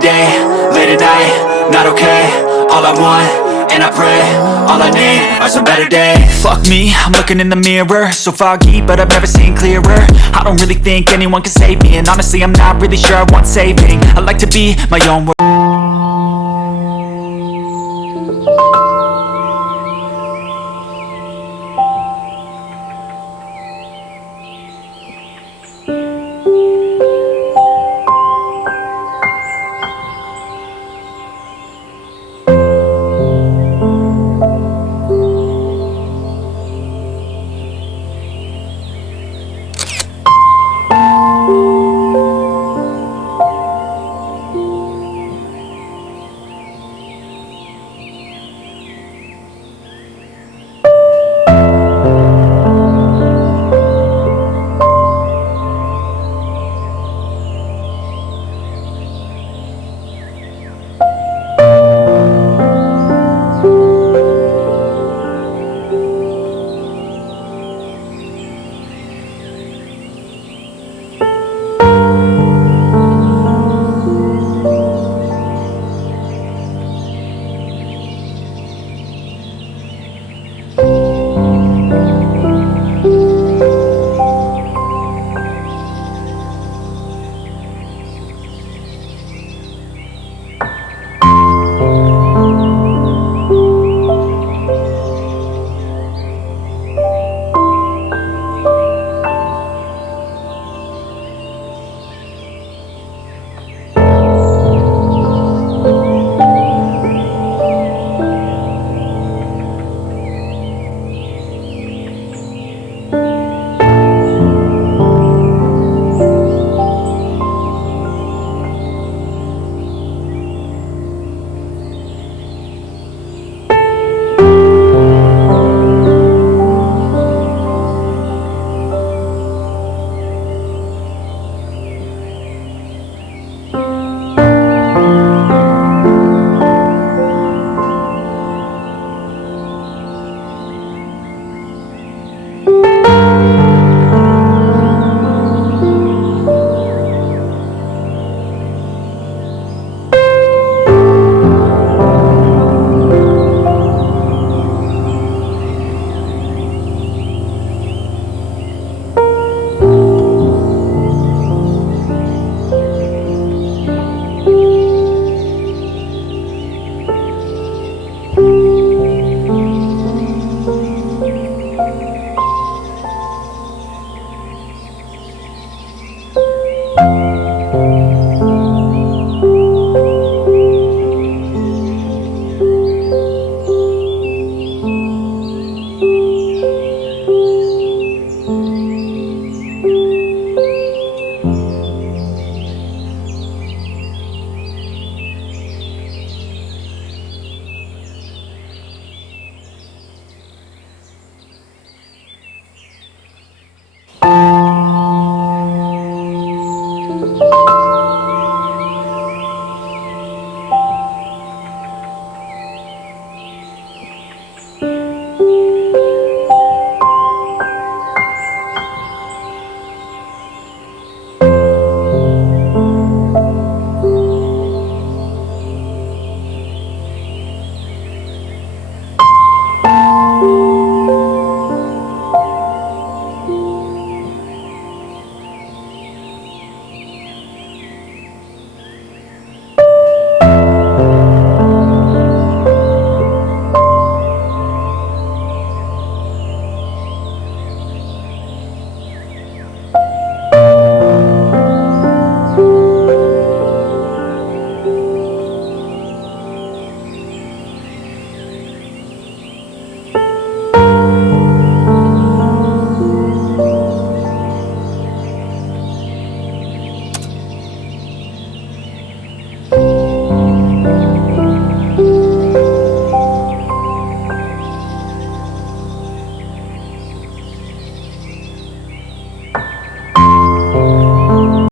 day, late at night, not okay. All I want, and I pray, all I need are some better days. Fuck me, I'm looking in the mirror, so foggy, but I've never seen clearer. I don't really think anyone can save me, and honestly I'm not really sure I want saving. I like to be my own world.